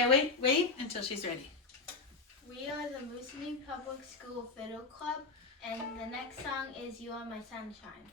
Okay, wait until she's ready. We are the Moosonee Public School Fiddle Club, and the next song is You Are My Sunshine.